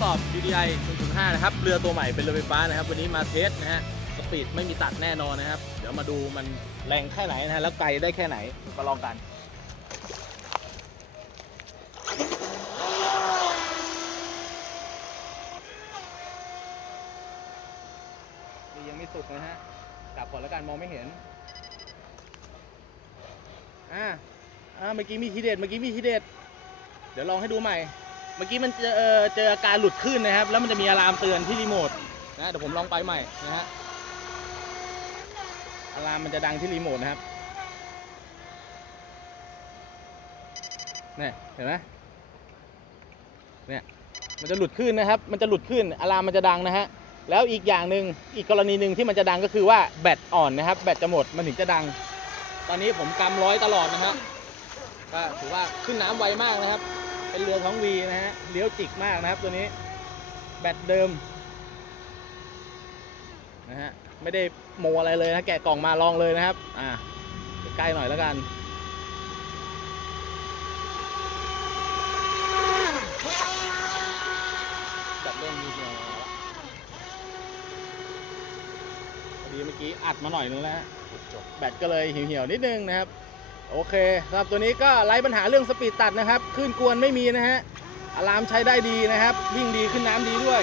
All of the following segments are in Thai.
สอบ UDI 105นะครับ เรือตัวใหม่เป็นเรือไฟฟ้านะครับ วันนี้มาเทสนะฮะ สปีดไม่มีตัดแน่นอนนะครับ เดี๋ยวมาดูมันแรงแค่ไหนนะฮะ แล้วไกลได้แค่ไหน มาลองกันนี่ยังไม่สุกนะฮะกลับก่อนแล้วกันมองไม่เห็น อ่า อ่า เมื่อกี้มีทีเด็ด เมื่อกี้มีทีเด็ด เดี๋ยวลองให้ดูใหม่ เมื่อกี้มันเจอเอ่อเจออาการหลุดขึ้นนะครับ แล้วมันจะมีอะลามเตือนที่รีโมทนะเดี๋ยวผมลองไปใหม่นะฮะอะลามมันจะดังที่รีโมทนะครับนี่เห็นไหมเนี่ยมันจะหลุดขึ้นนะครับ มันจะหลุดขึ้นอะลามมันจะดังนะฮะแล้วอีกอย่างหนึ่งอีกกรณีหนึ่งที่มันจะดังก็คือว่าแบตอ่อนนะครับ แบตจะหมดมันถึงจะดัง ตอนนี้ผมกำร้อยตลอดนะฮะก็ถือว่าขึ้นน้ำไวมากนะครับ เป็นเรือท้องวีนะฮะเลี้ยวจิกมากนะครับตัวนี้ แบตเดิมนะฮะไม่ได้โมอะไรเลยนะแกะกล่องมาลองเลยนะครับ อ่าใกล้หน่อยแล้วกันจับเล่นมีเดียวพอดีเมื่อกี้อัดมาหน่อยนึงแล้วแบตก็เลยเหี่ยวๆนิดนึงนะครับ โอเคสำหรับตัวนี้ก็ไร้ปัญหาเรื่องสปีดตัดนะครับคลื่นกวนไม่มีนะฮะอะลามใช้ได้ดีนะครับ วิ่งดีขึ้นน้ำดีด้วย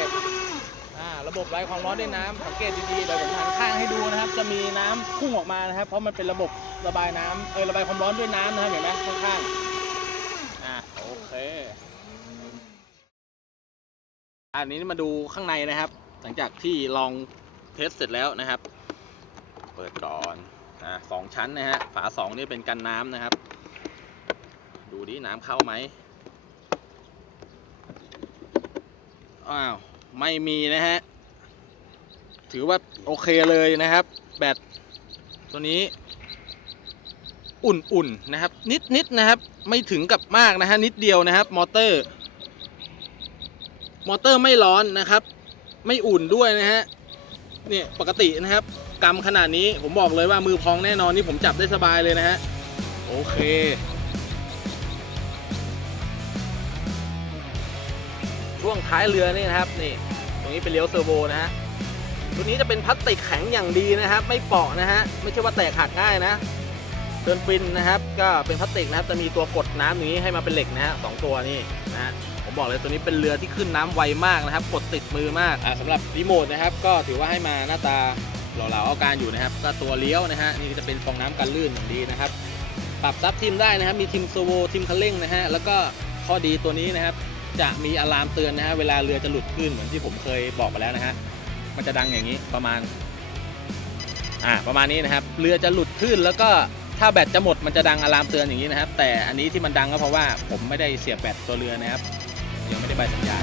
อ่าระบบไร้ความร้อนด้วยน้ำสังเกตดีๆเดี๋ยวผมหันข้างให้ดูนะครับ จะมีน้ำพุ่งออกมานะครับ เพราะมันเป็นระบบระบายน้ำเออระบายความร้อนด้วยน้ำนะครับเห็นไหมข้างๆอ่าโอเคอันนี้มาดูข้างในนะครับ หลังจากที่ลองเทสเสร็จแล้วนะครับ เปิดก่อน อ่าสองชั้นนะฮะ ฝาสองนี่เป็นกันน้ำนะครับ ดูดิน้ำเข้าไหมอ้าว ไม่มีนะฮะ ถือว่าโอเคเลยนะครับ แบตตัวนี้ อุ่นๆนะครับ นิดๆนะครับ ไม่ถึงกับมากนะฮะ นิดเดียวนะครับ มอเตอร์ มอเตอร์ไม่ร้อนนะครับ ไม่อุ่นด้วยนะฮะ เนี่ยปกตินะครับกำขนาดนี้ผมบอกเลยว่ามือพองแน่นอนนี่ผมจับได้สบายเลยนะฮะโอเคช่วงท้ายเรือนี่นะครับนี่ตรงนี้เป็นเลี้ยวเซอร์โวนะฮะตัวนี้จะเป็นพลาสติกแข็งอย่างดีนะครับ ไม่เปาะนะฮะไม่ใช่ว่าแตกหักง่ายนะเดินฟินนะครับ ก็เป็นพลาสติกนะครับจะมีตัวกดน้ำอย่างนี้ให้มาเป็นเหล็กนะฮะสองตัวนี่นะฮะ บอกเลยตัวนี้เป็นเรือที่ขึ้นน้ำไวมากนะครับ กดติดมือมากอ่าสำหรับรีโมทนะครับ ก็ถือว่าให้มาหน้าตาหล่อๆเอาการอยู่นะครับ ก็ตัวเลี้ยวนะฮะนี่จะเป็นฟองน้ำกันลื่นอย่างดีนะครับ ปรับซับทิมได้นะครับ มีทิมโซโวทิมคันเร่งนะฮะแล้วก็ข้อดีตัวนี้นะครับจะมีอะลามเตือนนะฮะเวลาเรือจะหลุดขึ้นเหมือนที่ผมเคยบอกไปแล้วนะฮะมันจะดังอย่างนี้ประมาณอ่าประมาณนี้นะครับ เรือจะหลุดขึ้นแล้วก็ถ้าแบตจะหมดมันจะดังอะลามเตือนอย่างนี้นะครับ แต่อันนี้ที่มันดังก็เพราะว่าผมไม่ได้เสียบแบตตัวเรือนะครับ ยังไม่ได้ใบสัญญา